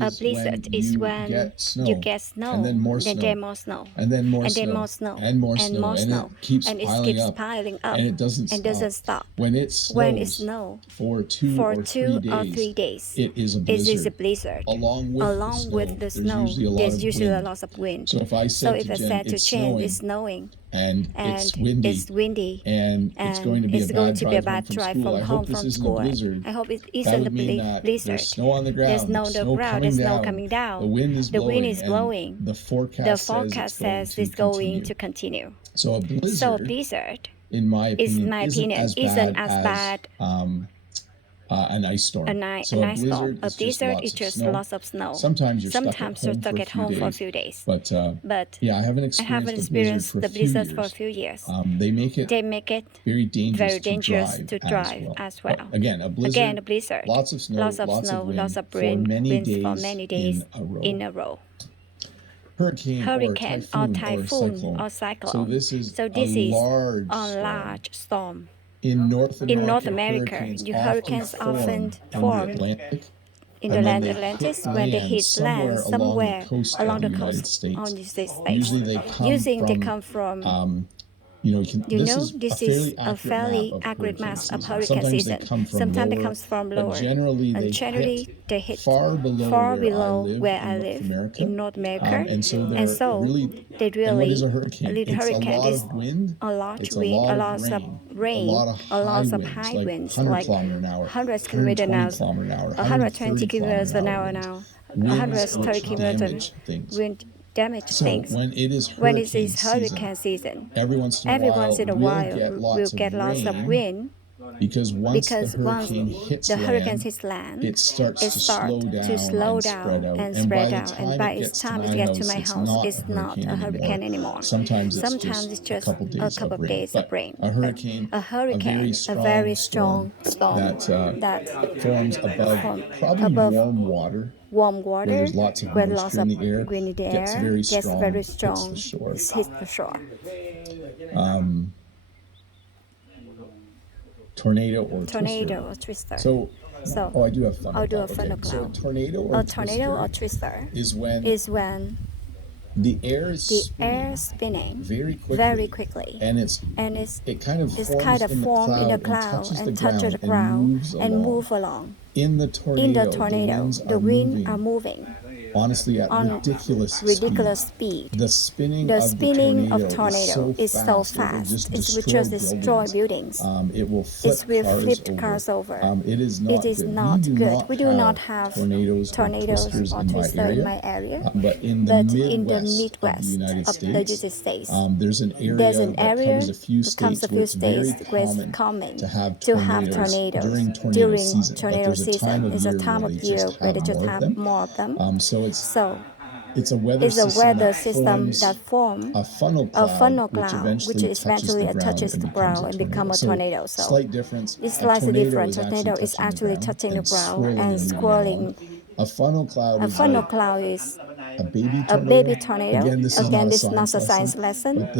A blizzard is when you get snow, and then more then snow, there more snow, and then more and then snow, more snow, and more and snow, more and snow, it keeps and it piling keeps up, piling up, and it doesn't and stop. doesn't stop. When it When it snows snows for two for or 2 or three 3 days, days, it is a it is a blizzard. blizzard. Along Along with with the the snow, snow, there's usually a wind. lot of wind. So if I So said if to I Jen, said to it's Chen, snowing, it's snowing, and and it's windy, it's windy, and it's and going to be it's a going bad to be a drive home bad from drive school. from I home hope this from isn't a school. blizzard. I hope it That isn't a would mean that blizzard. there's snow on the There's ground, snow on the snow ground, coming there's snow down, coming down. the wind is The wind blowing, is blowing. and the The forecast forecast says says it's going it's to going continue. to continue. So a So a blizzard, blizzard, in my in my opinion, opinion, isn't as bad an ice storm. an So a ice storm. blizzard A is just blizzard lots is of just snow. lots of snow. Sometimes you're stuck Sometimes you're stuck at home for a few days. But But yeah, I haven't I haven't experienced experienced the the blizzard blizzards for a few few years. years. They make it They make it very very dangerous dangerous to to drive drive as as well. well. Again, a Again, blizzard, a blizzard, lots of snow, lots of snow, lots of wind, winds for many days in a row. Hurricane Hurricane or typhoon cyclone. or So cyclone. this is So this a is large a storm. large storm. In North In North America, America, hurricanes hurricanes often often form form in the Atlantic, in the and land when they Atlantis hit when they land hit land somewhere along the along coast the of the coast United on States. the States. Usually they come from this is this a is fairly a fairly accurate hurricane map of season. hurricane season. Sometimes they come from but lower, generally and they generally hit they hit far below where I in North live America. in North America, And so and so they and what really is a hurricane? lead It's hurricane a lot is of wind, a lot it's wind, a a lot lot of of rain, rain, a lot of high high winds, winds, like 100 like kilometer an hour, 100 kilometers an hour, 120 kilometers an hour winds. now, Winds 130 which kilometers damage things. wind damage So things. when it is When it hurricane is hurricane season, every once in a every while once in a we'll while get we'll get lots of wind, because once the because once hurricane hits the hurricane land, hits land, it starts it to starts slow to down slow and down spread and out. spread And out. by And the by time its it time gets it to my gets to house, my house, it's it's not a hurricane anymore. Sometimes Sometimes it's just a couple days of rain. A hurricane, A hurricane, a a very strong strong storm that that forms above probably above warm water, warm where water, there's lots of where moisture lots in of the air, wind in the gets air, very gets strong, very hits strong, the shore. hits the shore. Tornado Tornado or or twister. So, So I do have fun. I'll do a Okay, thundercloud. So tornado A tornado or twister is when is when the air is the air is spinning very quickly, and it kind of it's forms kind of formed in the cloud and touches the ground and move along. In the In the tornado, the wind are moving honestly at on ridiculous speed. The The spinning of tornado is so fast, it will just destroy buildings. It will It will flip cars over. It is It is not good. We do not have tornadoes or twister in my area. but in the But in the Midwest Midwest of the United States, there's an area that covers a few states where it's common to have tornadoes during tornado season. It's a time of year where they just have more of them. So So it's a it's a weather system that forms forms a funnel a funnel cloud, cloud, which eventually touches the ground and becomes a tornado. So slight difference. it's slightly different. Tornado is actually touching the ground and swirling. A funnel cloud A funnel cloud is a baby a baby tornado. Again, this is not a science lesson, but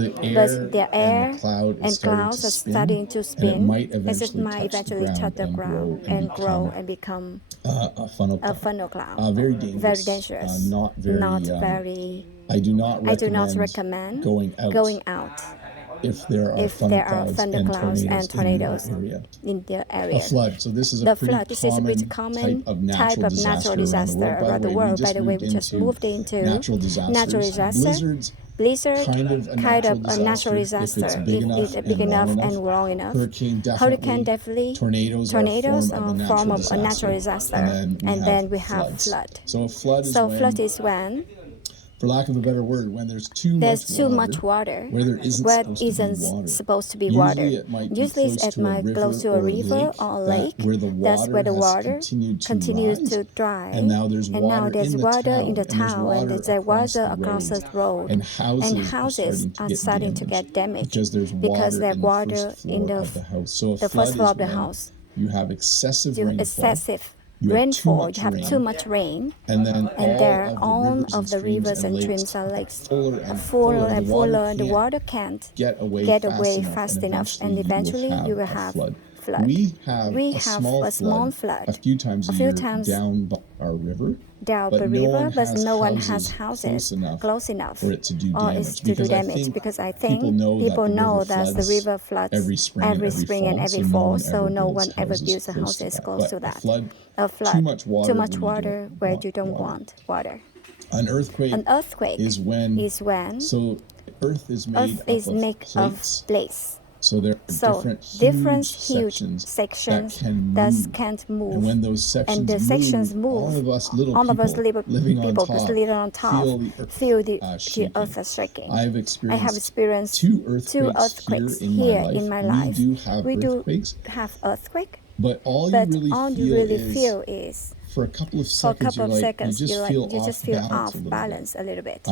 the air and clouds are starting to spin, and it might eventually touch the ground and grow and become a funnel a cloud. funnel cloud. Very dangerous. Very dangerous. Not very. I do not recommend going out if there are thunderclouds and tornadoes in their area. A flood. So this is a pretty common type of natural disaster around the world. By the way, we just moved into natural disaster. Blizzard, kind of a natural disaster if it's big enough and long enough. Hurricane definitely. Tornadoes are a form of a natural disaster. And then we have flood. So a flood is when, for lack of a better word, when there's too much water where there isn't supposed to be water. Usually it might be close to a river or a lake. That's where the water continues to dry. And now there's water in the town, and there's water across the road. And houses are starting to get damaged because there's water in the first floor of the house. You have excessive rainfall. Rainfall, you have too much rain, and there all of the rivers and streams and lakes are fuller and fuller, and the water can't get away fast enough, and eventually you will have flood. We have a small flood a a few times a year down by our river. down but the no river, one but has no one has houses houses close enough for it to do or damage. it's to do damage. Because I think people know that the river floods every spring and every fall, so no one ever builds a houses close to that. A flood, too much water where you don't want water. An earthquake is when so Earth is made made up of of plates. so there are So different huge sections that can't move. And when those sections move, all of us little people living on top feel the earth shaking. I have experienced two earthquakes here in my life. We do earthquakes, have earthquake, but all you really feel is for a couple of seconds, you just feel off balance a little bit.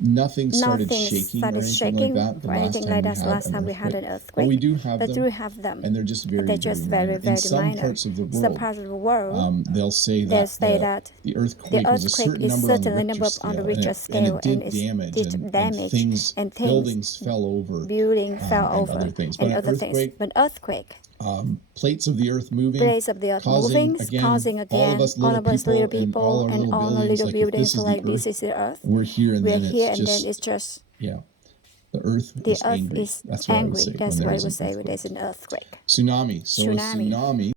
Nothing started shaking or anything like that the last time we had an earthquake. But we do have them, and they're just very minor. In some parts of the world, they'll say that the earthquake was a certain number on the Richter scale, and it did damage, and buildings fell over, and other things. But an earthquake, plates of the earth moving, causing again all of us little people and all our little buildings. Like this is the earth. We're here, and then it's just the earth is angry. That's what I would say. That's what I would say when there's an earthquake. Tsunami. So a tsunami